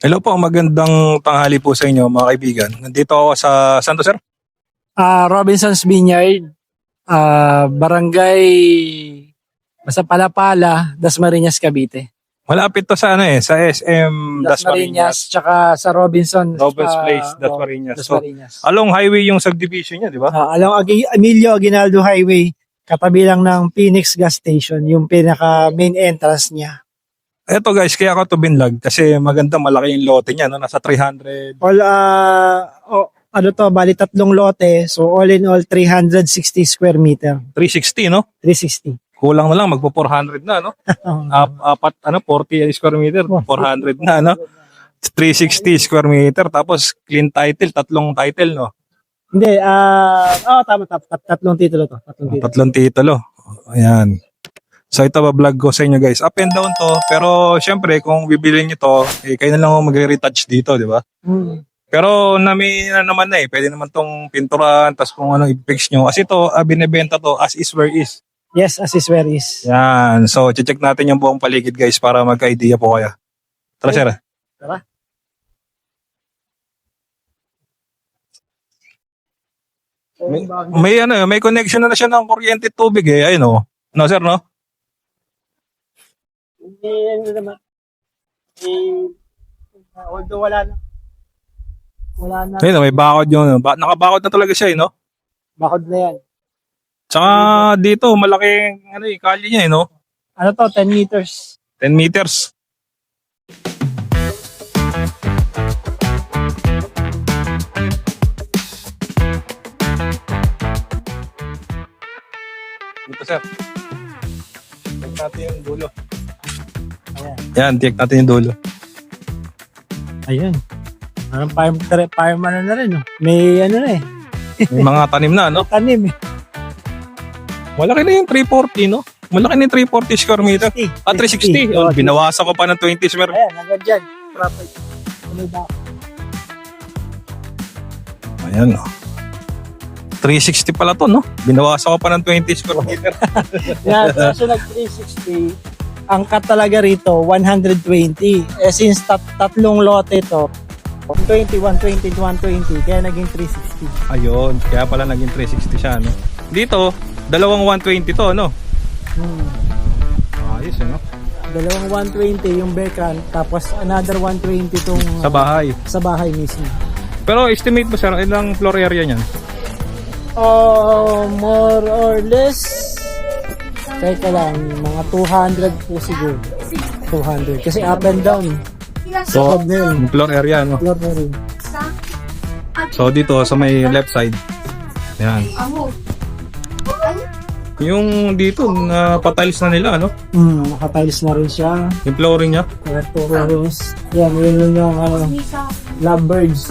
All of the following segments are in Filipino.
Hello po, magandang tanghali po sa inyo mga kaibigan. Nandito ako sa Santo Sir. Robinson's Vineyard, Barangay Masapalapala, Dasmariñas, Cavite. Malapit to sa sa SM Dasmariñas. Tsaka sa Robinson's Place, Dasmariñas. Dasmariñas. So, along highway yung subdivision niya, di ba? Along Emilio Aguinaldo Highway, katabi lang ng Phoenix Gas Station, yung pinaka main entrance niya. Eto guys, kaya ako to binlog kasi maganda, malaki yung lote niya, no? Nasa 300. Bali tatlong lote, so all in all 360 square meter. 360, no? 360. Kulang na lang, magpo 400 na, no? 40 square meter, 400 na, no? 360 square meter, tapos clean title, tatlong title, no? Hindi, tama, tatlong titulo to. Tatlong titulo. Ayan. So ito ba-vlog ko sa inyo guys. Up and down to, pero syempre kung bibilin niyo to, kayo na lang magre-retouch dito, di ba? Pero may naman na pwede naman tong pinturan, tas kung anong i-fix nyo. Kasi ito, binebenta to as is where is. Yes, as is where is. Yan. So, check natin yung buong paligid guys para magka-idea po kayo. Tara, sir. Tara. May connection na siya ng kuryente at tubig Ayun No, sir, no? Although wala na. Ayun, may bakod yun. Nakabakod na talaga siya, no? Bakod na yan. Tsaka dito, malaking kalye niya, no? 10 meters. 10 meters. Dito, sir. Check natin yung dulo. Yan, check natin yung dulo. Ayun. Parang farm na rin, no? May May mga tanim na, no? tanim eh. Malaki na yung 340, no? Malaki na yung 340 square meter. 360. Binawasan ko pa ng 20 square. Ayan, hanggang dyan. Property. Ayan, no? 360 pala to, no? Binawasan ko pa ng 20 square meter. Yan, so nag-360. Ang cut talaga rito, 120. Since tatlong lote ito, 120, 120, 120, kaya naging 360. Ayun, kaya pala naging 360 siya, no? Dito, dalawang 120 to, no? Ayos, no? Dalawang 120 yung backhand, tapos another 120 itong Sa bahay mismo. Pero estimate mo, sir, ilang floor area niyan? More or less, teka lang, mga 200 po siguro. 200, kasi up and down. So, yung floor area, no? Floor na rin. So, dito, sa may left side. Yan. Yung dito, pa-tiles na nila, no? Naka-tiles na rin siya. Yung flooring niya. Tapos, yan, yun yung lovebirds.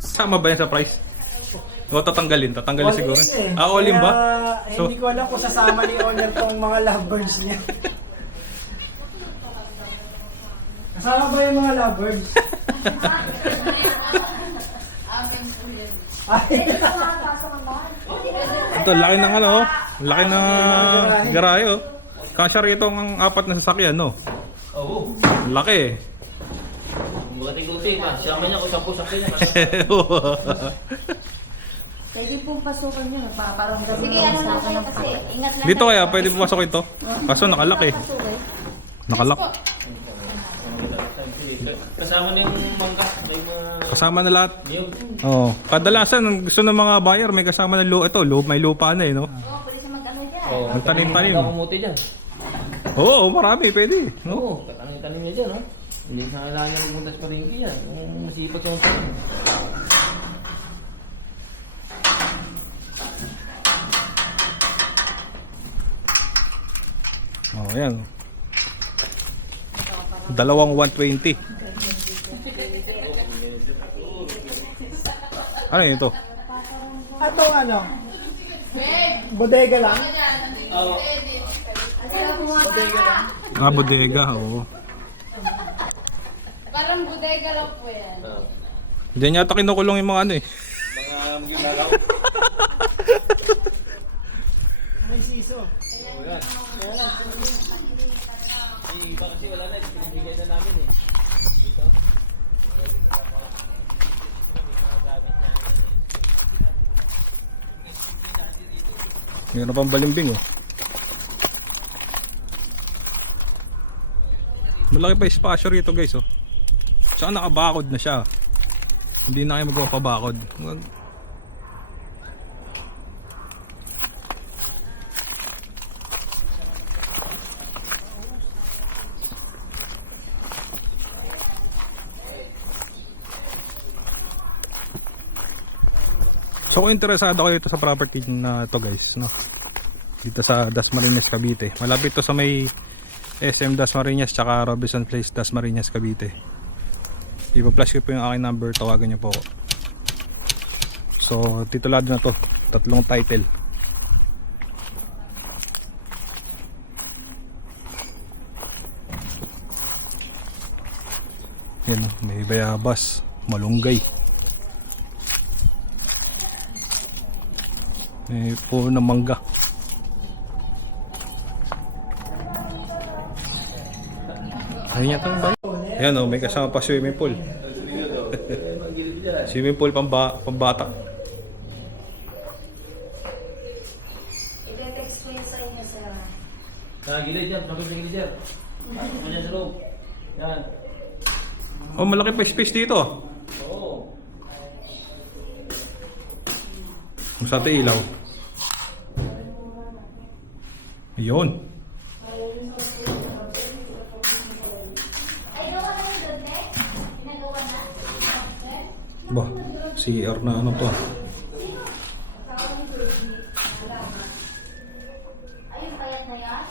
Sama ba yan sa price? O tatanggalin siguro. All in ba? So, hindi ko alam kung sasama ni owner tong mga lovebirds niya. Kasama ba yung mga lovebirds? Ito, laki ng laki ng garahe, Kasya rito ang 4 na sasakyan, no? Oo. Laki Buti-buti pa. Siyama niya kung sapo-sapo niya. Pwede pong pasukan nyo, nagpaparamdam. Sige, ano lang kayo kasi, ingat lang. Dito kaya, pwede pumasok ito. Kaso nakalaki. Nakalak. Kasama na yung mangga. May mga... Kasama na lahat. Yun. Oo. Kadalasan, ang gusto ng mga buyer, may kasama na may lupa na no? Oo, pwede siya mag-ano dyan. Oo. Ang tanim-tanim. Ang kamuti dyan. Oo, marami, pwede. No? Oo. Tanim niya dyan, Hindi na kailangan niya magpunta sa paringki yan. Kung masipag sa mga Oh, ayan. Dalawang 120. Ano yun ito? Atong bodega lang. Bodega, oo. Parang bodega lang po yan. Diyan yata kinukulong yung mga mga namin yung nagaw. May siso. Oo, yan. Yung iba kasi wala na, pinibigay na namin eh. Dito. Meron pang balimbing oh. Malaki pa espasyo rito guys oh. Tsaka nakabakod na siya. Hindi na kayo magpapabakod. So kung interesado kayo dito sa property na to guys, no? Dito sa Dasmariñas, Cavite. Malapit to sa may SM Dasmariñas tsaka Robinson Place, Dasmariñas, Cavite. Ipa-flash ko po yung aking number, tawagan niyo po ako. So titulado na to, 3 title. Yan, may bayabas, malunggay. May puno ng mangga. Ayun yata yung bayo. Ayan o, may kasama pa swimming pool. Swimming pool pambata. I-text ko yun sa inyo, sir. Sa gilid yan, pagod sa gilid yan. Pasok ka dyan sa loob. Yan. Oh, malaki pa space dito. Oo. Kung sa ilaw. Ayun. Ay, gawa na yung doon, eh? Pinagawa na? Ba, CR na ano to. Ay, yung payat na yan?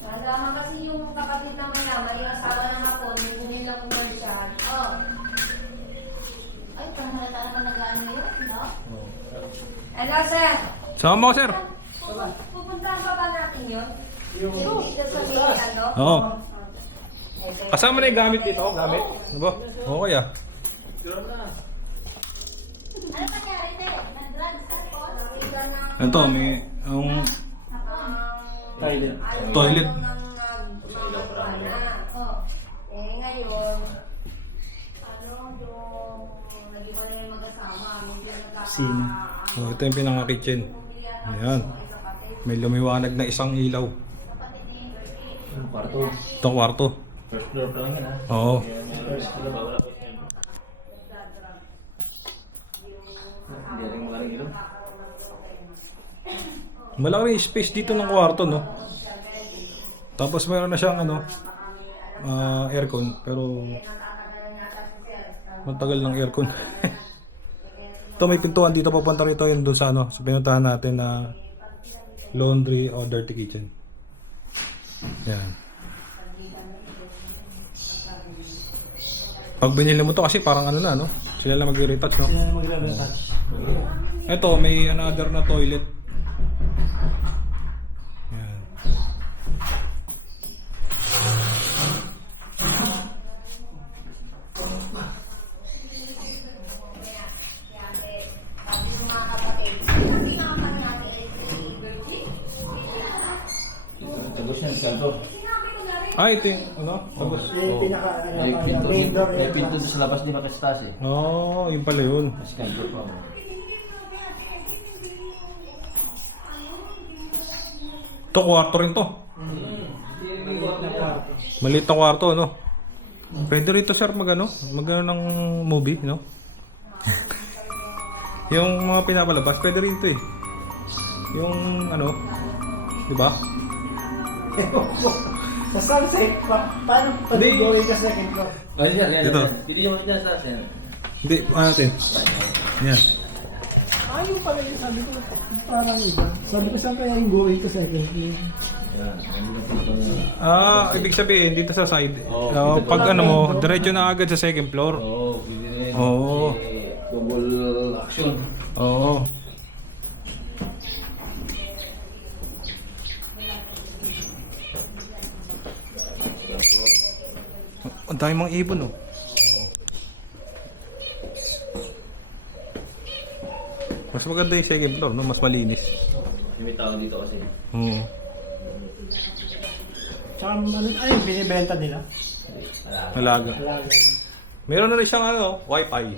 Kasama kasi yung kapatid na mayaman, yung asawa ng hapon, yung nilang commercial. Oh. Ay, parang halata naman nag-ano yun, no? Hello, sir. Sama mo, sir. Pupuntahan pa ba natin yun? Yung dito sa Bicol, no? Oo. Kasama na yung gamit dito. Gamit. Ano ba? Okay ah. Ano nangyari, te? Nag-drugs ako? Ito, may Toilet. toilet. Eh, ngayon, ano yung naging kami may mag-asama, medyo Sino? Oh, ito yung pinaka-kitchen. Ayan. May lumiwanag na isang ilaw. Yung kwarto. Itong kwarto. First floor pa lang yan ha. Oo. First floor ba? Wala pa siya. Hindi rin magaling ilo. Malaki yung space dito ng kwarto, no? Tapos mayroon na siyang ano, aircon. Pero matagal ng aircon. Ito may pintuan dito papunta rito yun doon sa ano, sa pinuntahan natin na laundry or dirty kitchen. Yan. Pag binili mo to kasi parang ano na, no? Sila lang mag-retouch, no? Sino na magre-retouch? Ito, may another na toilet. Yan. sabi ng mga kapatid, sabi mama natin, si Virgin, Tagos yan, kanto. sinabi ko na rin, Ah, ito yung, ano? Tapos, Yung pinaka, May pinto. main door. May pinto sa labas di makastas eh. oh, yun pala yun. Mas kanto pa. Ito, kwarto rin to. Maliit na kwarto, no? Pwede rito, sir, magano ng movie, no? Yung mga pinapalabas, pwede rin to eh. Yung, ano, di ba? Sa sunset, paano pag-going ka second floor? Ay, yan, yan. Ito. Hindi naman yan sa atin. Hindi, ano natin? Yan. Yung pala yung sabi ko, parang iba. Sabi ko saan kaya yung going ka second floor? Yan. Hindi na pinto niya. Ah, ibig sabihin, dito sa side. Oo, Oh, dito pag pala. ano mo, diretso na agad sa second floor. Oo, pwede rin. Oo. Double action. Oo. Ang dami mga ibon, oh. Mas maganda yung second floor, no? Mas malinis. May tao dito kasi. Oo. Tsaka ano, ay, binibenta nila. Malaga. Alaga. Meron na rin siyang ano, wifi.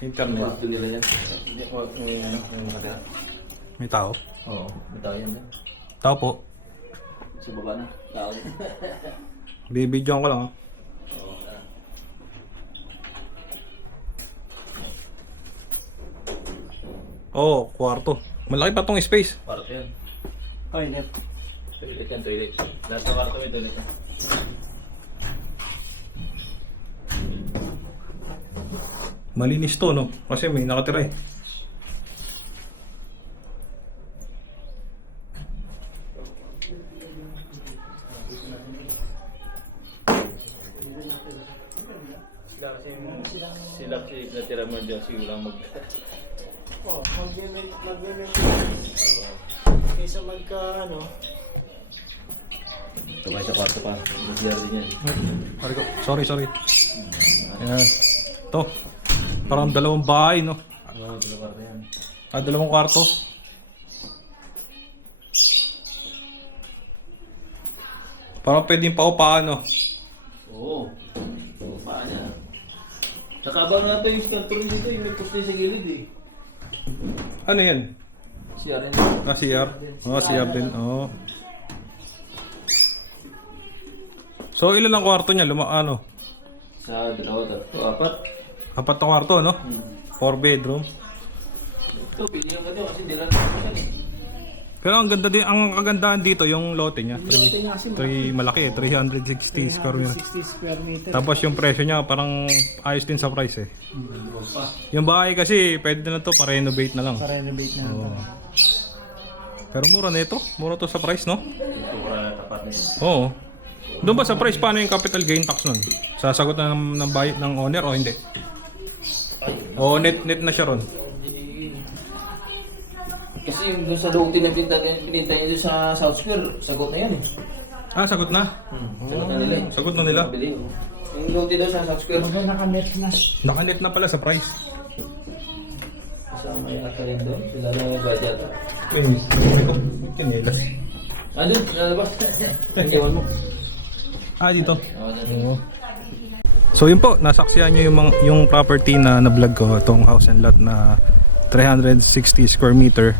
Internet. Gusto nila yan. Hindi, may makatira. May tao. Oo, may tao yan. Tao po. Sa baba na. Tao. Bibidyoan ko lang. ah. Oo, tara. Oo, kwarto. Malaki pa tong space. Kwarto yan. Toilet. Toilet yan, toilet. Lahat ng kwarto may toilet yan. Malinis to, no? Kasi may nakatira eh. Sila kasi natira mo dyan, siguro mag... Oh, mag-rent. Kaysa magka, ano, Ito kayo sa kwarto pa. Masiyar din yan. Sorry. Ayan. To. Parang dalawang bahay, no? Oo, dala kwarto yan. Dalawang kwarto. Parang pwedeng paupahan, no? Oo. Oo, paa niya. Nakaba na ito yung sculpture dito, yung may poste sa gilid eh. Ano yan? Siya rin. CR? CR din. Oo. So, ilan ang kwarto niya? Ano? Sa dalawa, tatlo, apat. 4 na kwarto, no? 4 bedroom. Ito, pili yung ganito kasi hindi lang naman eh. Pero ang ganda din, ang kagandahan dito yung lote niya. 3 malaki eh, 360 square meter. 60 square meter. Tapos yung presyo niya parang ayos din sa price eh. Yung bahay kasi pwede na to pa-renovate na lang. Pa-renovate na. Pero mura na ito. Mura to sa price, no? Ito, wala na tapat nito. Oo. Doon ba sa price paano yung capital gain tax nun? Sasagot na ng bayad ng owner o hindi? O net na siya ron. Kasi yung dun sa loob na pinta niya dun sa South Square, sagot na yan eh. Sagot na? Sagot na nila eh. Sagot na nila? Bili. Yung loob doon sa South Square. Maganda naka-net na. Nakanet na pala sa price. Kasama yung nakarin doon. Sila na yung budget. Kinilas. Doon, lalabas. Nandiyawan mo. Dito. Oo. So yun po, nasaksihan nyo yung property na na-vlog ko, itong house and lot na 360 square meter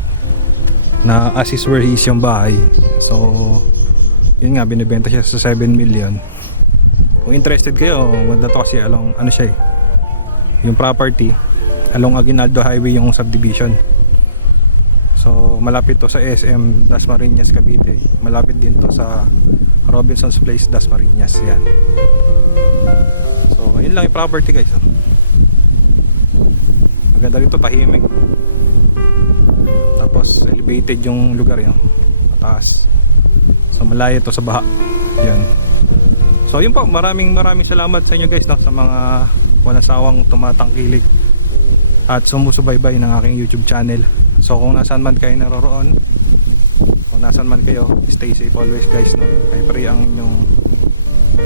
na as is where he is yung bahay. So yun nga, binibenta siya sa 7 million. Kung interested kayo, maganda to kasi along ano siya eh, yung property along Aguinaldo Highway yung subdivision. So malapit to sa SM Dasmariñas, Cavite. Malapit din to sa Robinson's Place, Dasmariñas. Yan. So ayun lang yung property guys. Maganda rito, tahimik. Tapos elevated yung lugar yun, mataas. So malayo to sa baha. Yun. So yun po, maraming salamat sa inyo guys, no, sa mga walang sawang tumatangkilik at sumusubaybay ng aking YouTube channel. So kung nasaan man kayo naroroon, kung nasaan man kayo, stay safe always guys, no. I pray ang inyong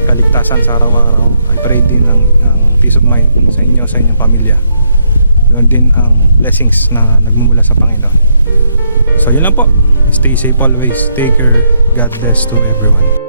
kaligtasan sa araw-araw. I pray din ng peace of mind sa inyo, sa inyong pamilya. Doon din ang blessings na nagmumula sa Panginoon. So yun lang po. Stay safe always. Take care. God bless to everyone.